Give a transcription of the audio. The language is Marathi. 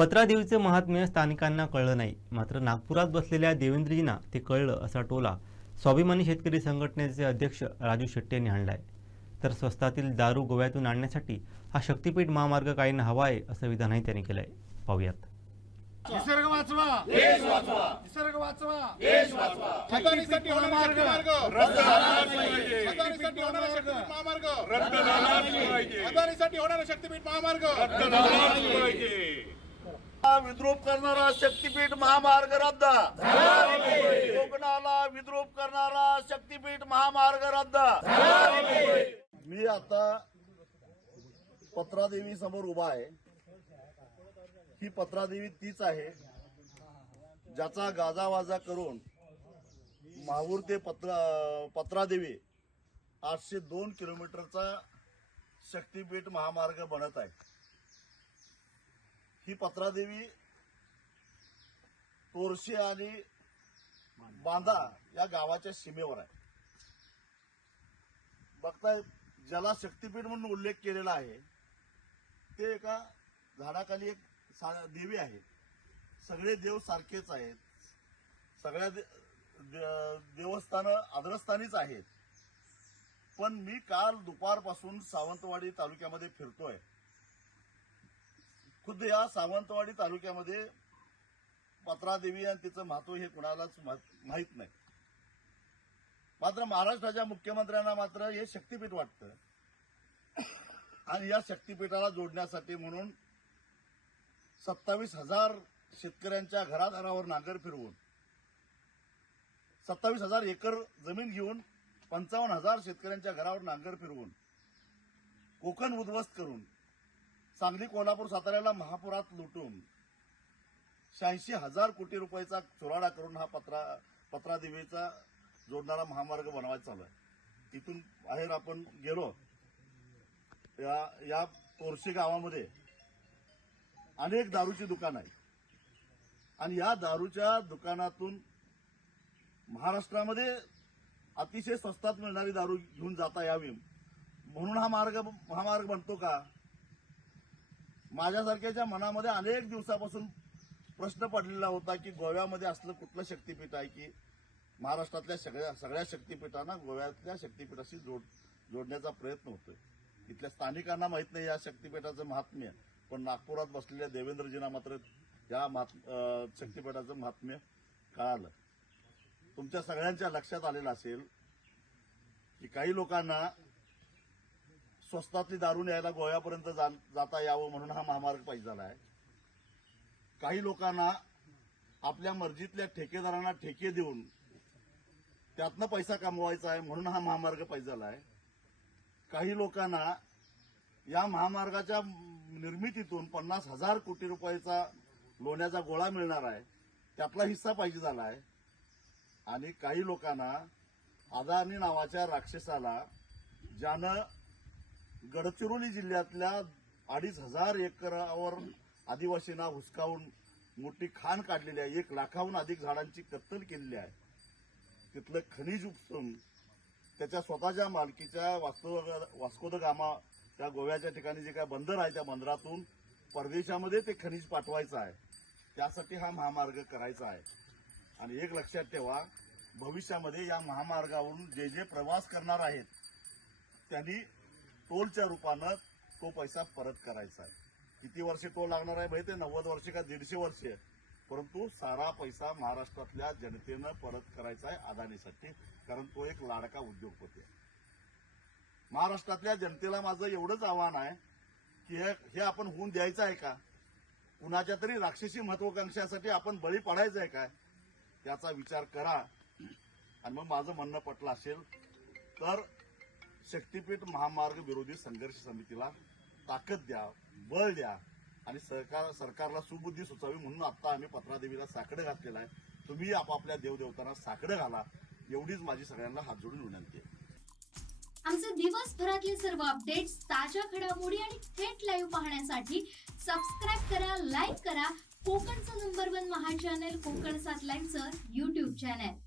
पत्रादेवीचे महात्म्य स्थानिकांना कळलं नाही. मात्र नागपुरात बसलेल्या देवेंद्रजींना ते कळलं असा टोला स्वाभिमानी शेतकरी संघटनेचे अध्यक्ष राजू शेट्टी यांनी आणलाय तर स्वस्तातील दारू गोव्यातून आणण्यासाठी हा शक्तीपीठ महामार्ग काहींना हवा आहे असं विधानही त्यांनी केलंय. पाहूयात. निसर्ग वाचवा. देश वाचवा. निसर्ग वाचवा. देश वाचवा. खतानीसाठी होणारा मार्ग. रद्द झालाच पाहिजे. खतानीसाठी होणारा शक्तीपीठ महामार्ग. रद्द झालाच पाहिजे. खतानीसाठी होणारा शक्तीपीठ महामार्ग. रद्द झालाच पाहिजे. विद्रूप करणारा शक्तीपीठ महामार्ग रद्द. कोकणाला विद्रूप करणारा शक्तीपीठ महामार्ग रद्द. मी आता पत्रादेवी समोर उभा आहे. ही पत्रादेवी तीच आहे ज्याचा गाजावाजा करून माहूर ते पत्रा पत्रादेवी आठशे दोन किलोमीटरचा शक्तीपीठ महामार्ग बनत आहे. ही पत्रादेवी तोरशे आणि बांधा या गावाच्या सीमेवर आहे. बघताय ज्याला शक्तीपीठ म्हणून उल्लेख केलेला आहे ते एका झाडाखाली एक देवी आहे सगळे देव सारखेच आहेत. सगळ्या दे- दे- देवस्थानं आदरस्थानीच आहेत. पण मी काल दुपारपासून सावंतवाडी तालुक्यामध्ये फिरतोय. खुद्द या सावंतवाडी तालुक्यामध्ये पत्रादेवी आणि तिचं महत्त्व हे कुणालाच माहीत माहीत नाही. मात्र महाराष्ट्राच्या मुख्यमंत्र्यांना मात्र हे शक्तीपीठ वाटतं. आणि या शक्तीपीठाला जोडण्यासाठी म्हणून सत्तावीस हजार शेतकऱ्यांच्या घरादारावर नांगर फिरवून सत्तावीस हजार एकर जमीन घेऊन पंचावन्न हजार शेतकऱ्यांच्या घरावर नांगर फिरवून कोकण उद्ध्वस्त करून सांगली कोल्हापूर साताऱ्याला महापुरात लुटून शहाऐंशी हजार कोटी रुपयाचा चुराडा करून हा पत्रा पत्रादेवीचा जोडणारा महामार्ग बनवायचा चालू आहे. तिथून बाहेर आपण गेलो या या कोरशी गावामध्ये अनेक दारूची दुकान आहे आणि या दारूच्या दुकानातून महाराष्ट्रामध्ये अतिशय स्वस्तात मिळणारी दारू घेऊन जाता यावी. म्हणून हा मार्ग महामार्ग बनतो का? माझ्यासारख्याच्या मनामध्ये अनेक दिवसापासून प्रश्न पडलेला होता की गोव्यामध्ये असलं कुठलं शक्तीपीठ आहे की महाराष्ट्रातल्या सगळ्या सगळ्या शक्तीपीठांना गोव्यातल्या शक्तीपीठाशी जोड जोडण्याचा प्रयत्न होतोय. इथल्या स्थानिकांना माहीत नाही या शक्तीपीठाचं महात्म्य पण नागपुरात बसलेल्या देवेंद्रजींना मात्र या महात- शक्तीपीठाचं महात्म्य कळालं. तुमच्या सगळ्यांच्या लक्षात आलेलं असेल की काही लोकांना स्वस्तातली दारू न्यायला गोव्यापर्यंत जा- जाता यावं म्हणून हा महामार्ग पाहिजे झाला आहे. काही लोकांना आपल्या मर्जीतल्या ठेकेदारांना ठेके देऊन त्यातनं पैसा कमवायचा आहे म्हणून हा महामार्ग पाहिजे झाला आहे. काही लोकांना या महामार्गाच्या निर्मितीतून पन्नास हजार कोटी रुपयाचा लोण्याचा गोळा मिळणार आहे. त्यातला हिस्सा पाहिजे झाला आहे. आणि काही लोकांना अदानी नावाच्या राक्षसाला ज्यानं गडचिरोली जिल्ह्यातल्या अडीच हजार एकरावर आदिवासींना हुसकावून मोठी खाण काढलेली आहे. एक लाखाहून अधिक झाडांची कत्तल केलेली आहे. तिथलं खनिज उपसून त्याच्या स्वतःच्या मालकीच्या वास्तव वास्कोद गामा त्या गोव्याच्या ठिकाणी जे काय बंदर आहे त्या बंदरातून परदेशामध्ये ते खनिज पाठवायचं आहे. त्यासाठी हा महामार्ग करायचा आहे. आणि एक लक्षात ठेवा भविष्यामध्ये या महामार्गावरून जे जे प्रवास करणार आहेत त्यांनी टोलच्या रूपानं तो पैसा परत करायचा आहे. किती वर्षे टोल लागणार आहे माहिती आहे? नव्वद वर्षे का दीडशे वर्षे परंतु सारा पैसा महाराष्ट्रातल्या जनतेनं परत करायचा आहे अदानीसाठी कारण तो एक लाडका उद्योगपती आहे. महाराष्ट्रातल्या जनतेला माझं एवढंच आव्हान आहे की हे हे आपण होऊन द्यायचं आहे का? कुणाच्या तरी राक्षसी महत्वाकांक्षासाठी आपण बळी पडायचं आहे काय? त्याचा विचार करा. आणि मग माझं म्हणणं पटलं असेल तर शक्तीपीठ महामार्ग विरोधी संघर्ष समितीला ताकद द्या बळ द्या आणि सरकार सरकारला सुबुद्धी सुचावी म्हणून आता आम्ही पत्रादेवीला साकडं घातलेलं आहे. तुम्ही आपापल्या देवदेवतांना साकडं घाला. एवढीच माझी सगळ्यांना हात जोडून विनंती आहे. आमचे दिवसभरातले सर्व अपडेट्स ताज्या घडामोडी आणि थेट लाईव्ह पाहण्यासाठी सबस्क्राईब करा लाईक करा. कोकणचं number one Maha channel Kokan सात लाईव्हचं युट्यूब चॅनल